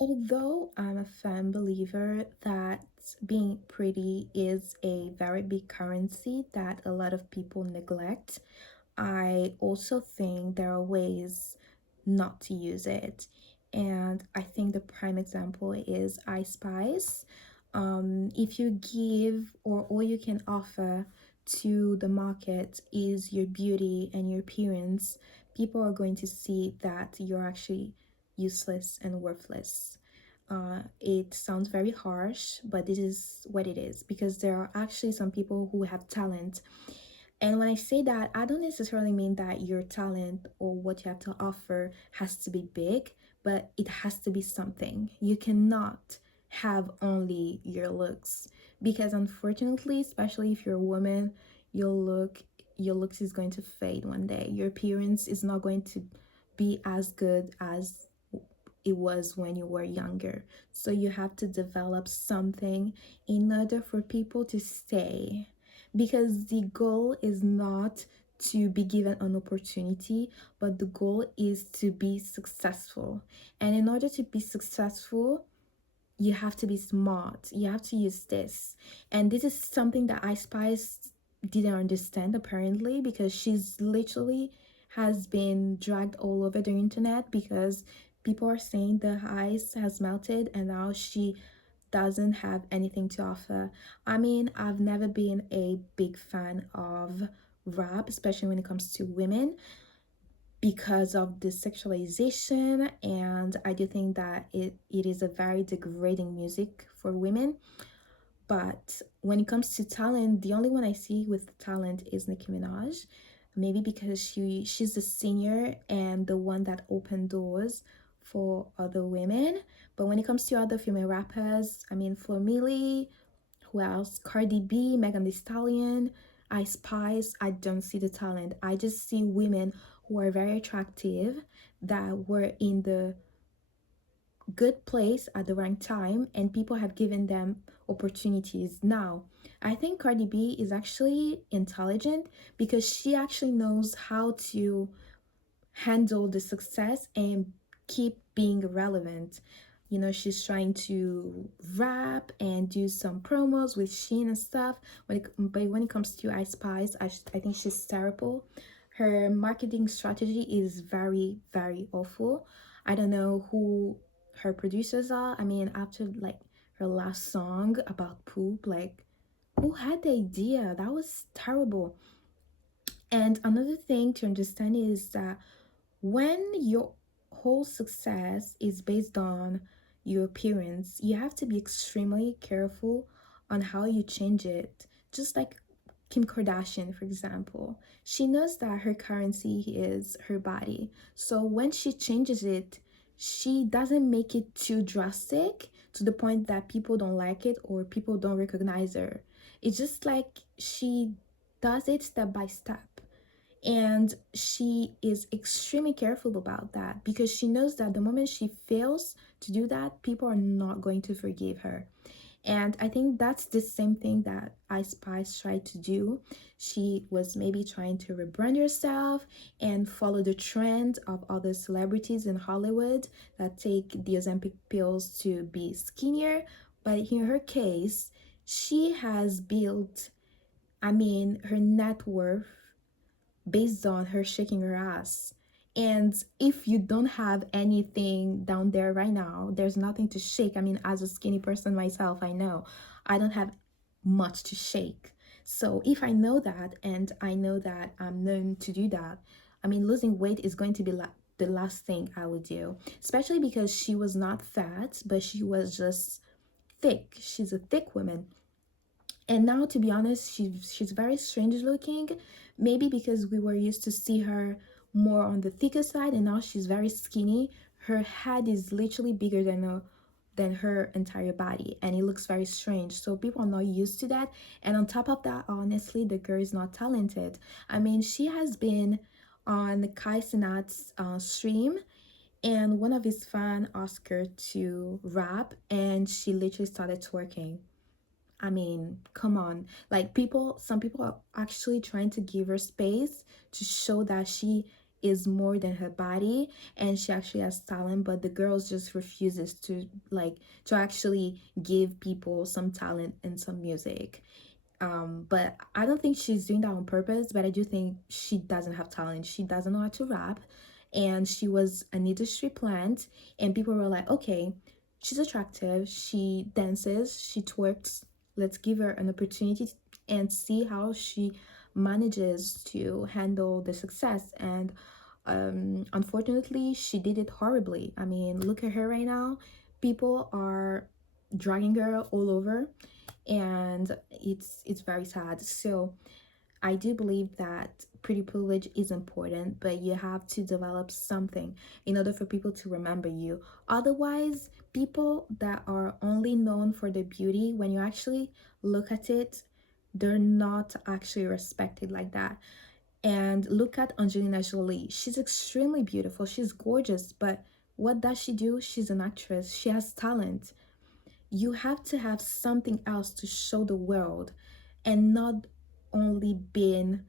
Although I'm a firm believer that being pretty is a very big currency that a lot of people neglect, I also think there are ways not to use it. And I think the prime example is I Spice. If you give or all you can offer to the market is your beauty and your appearance, people are going to see that you're actually useless and worthless. It sounds very harsh, but this is what it is because there are actually some people who have talent. And when I say that, I don't necessarily mean that your talent or what you have to offer has to be big, but it has to be something. You cannot have only your looks because unfortunately, especially if you're a woman, your look your looks is going to fade one day. Your appearance is not going to be as good as it was when you were younger. So you have to develop something in order for people to stay. Because the goal is not to be given an opportunity, but the goal is to be successful. And in order to be successful, you have to be smart. You have to use this. And this is something that I Spice didn't understand apparently because she's literally has been dragged all over the internet because people are saying the ice has melted and now she doesn't have anything to offer. I mean, I've never been a big fan of rap, especially when it comes to women because of the sexualization, and I do think that it is a very degrading music for women. But when it comes to talent, the only one I see with talent is Nicki Minaj. Maybe because she's the senior and the one that opened doors for other women. But when it comes to other female rappers, I mean, for Millie, who else? Cardi B, Megan Thee Stallion, Ice Spice. I don't see the talent. I just see women who are very attractive that were in the good place at the right time and people have given them opportunities. Now I think Cardi B is actually intelligent because she actually knows how to handle the success and keep being relevant. You know, she's trying to rap and do some promos with Shein and stuff. But when it comes to Ice Spice, I think she's terrible. Her marketing strategy is very, very awful. I don't know who her producers are. I mean, after like her last song about poop, like who had the idea? That was terrible. And another thing to understand is that when your whole success is based on your appearance, you have to be extremely careful on how you change it. Just like Kim Kardashian, for example, she knows that her currency is her body. So when she changes it, she doesn't make it too drastic to the point that people don't like it or people don't recognize her. It's just like she does it step by step. And she is extremely careful about that because she knows that the moment she fails to do that, people are not going to forgive her. And I think that's the same thing that Ice Spice tried to do. She was maybe trying to rebrand herself and follow the trend of other celebrities in Hollywood that take the Ozempic pills to be skinnier. But in her case, she has built, I mean, her net worth based on her shaking her ass. And if you don't have anything down there right now, there's nothing to shake. I mean, as a skinny person myself, I know I don't have much to shake. So if I know that and I know that I'm known to do that, I mean, losing weight is going to be the last thing I would do, especially because she was not fat, but she was just thick. She's a thick woman. And now, to be honest, she's very strange looking. Maybe because we were used to see her more on the thicker side, and now she's very skinny. Her head is literally bigger than her entire body, and it looks very strange. So people are not used to that. And on top of that, honestly, the girl is not talented. I mean, she has been on Kai Cenat's stream, and one of his fans asked her to rap, and she literally started twerking. I mean, come on. Like some people are actually trying to give her space to show that she is more than her body, and she actually has talent, but the girls just refuses to like to actually give people some talent and some music. But I don't think she's doing that on purpose, but I do think she doesn't have talent. She doesn't know how to rap, and she was an industry plant, and people were like, okay, she's attractive, she dances, she twerks, let's give her an opportunity and see how she manages to handle the success. And unfortunately, she did it horribly. I mean, look at her right now. People are dragging her all over, and it's very sad. So I do believe that pretty privilege is important, but you have to develop something in order for people to remember you. Otherwise, people that are only known for their beauty, when you actually look at it, they're not actually respected like that. And look at Angelina Jolie. She's extremely beautiful. She's gorgeous, but what does she do? She's an actress. She has talent. You have to have something else to show the world, and not only being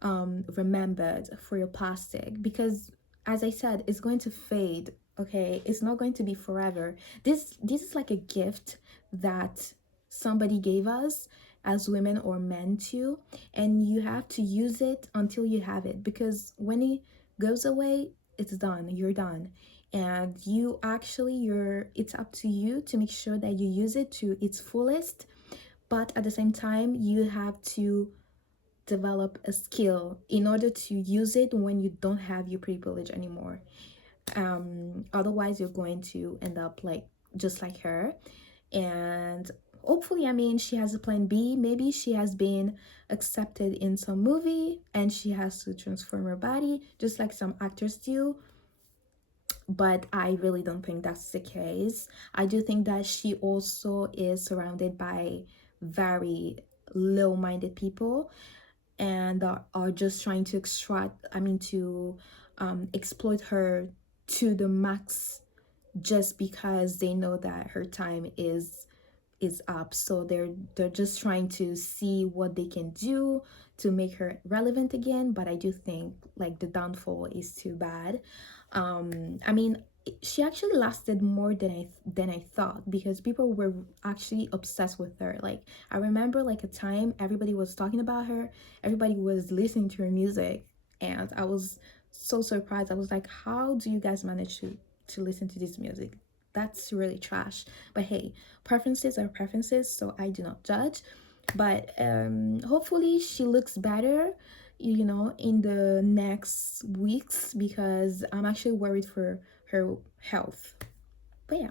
remembered for your plastic, because as I said, it's going to fade. Okay, it's not going to be forever. This is like a gift that somebody gave us as women or men too, and you have to use it until you have it, because when it goes away, it's done, you're done. And you actually, it's up to you to make sure that you use it to its fullest, but at the same time you have to develop a skill in order to use it when you don't have your privilege anymore. Otherwise you're going to end up like just like her. And hopefully, I mean, she has a plan B. Maybe she has been accepted in some movie and she has to transform her body just like some actors do, but I really don't think that's the case. I do think that she also is surrounded by very low minded people, and are just trying to extract, I mean, to exploit her to the max, just because they know that her time is up. So they're just trying to see what they can do to make her relevant again. But I do think like the downfall is too bad. I mean, she actually lasted more than I thought, because people were actually obsessed with her. Like I remember like a time everybody was talking about her, everybody was listening to her music, and I was so surprised. I was like, how do you guys manage to listen to this music? That's really trash. But hey, preferences are preferences, so I do not judge. But hopefully she looks better, you know, in the next weeks, because I'm actually worried for her health. But yeah.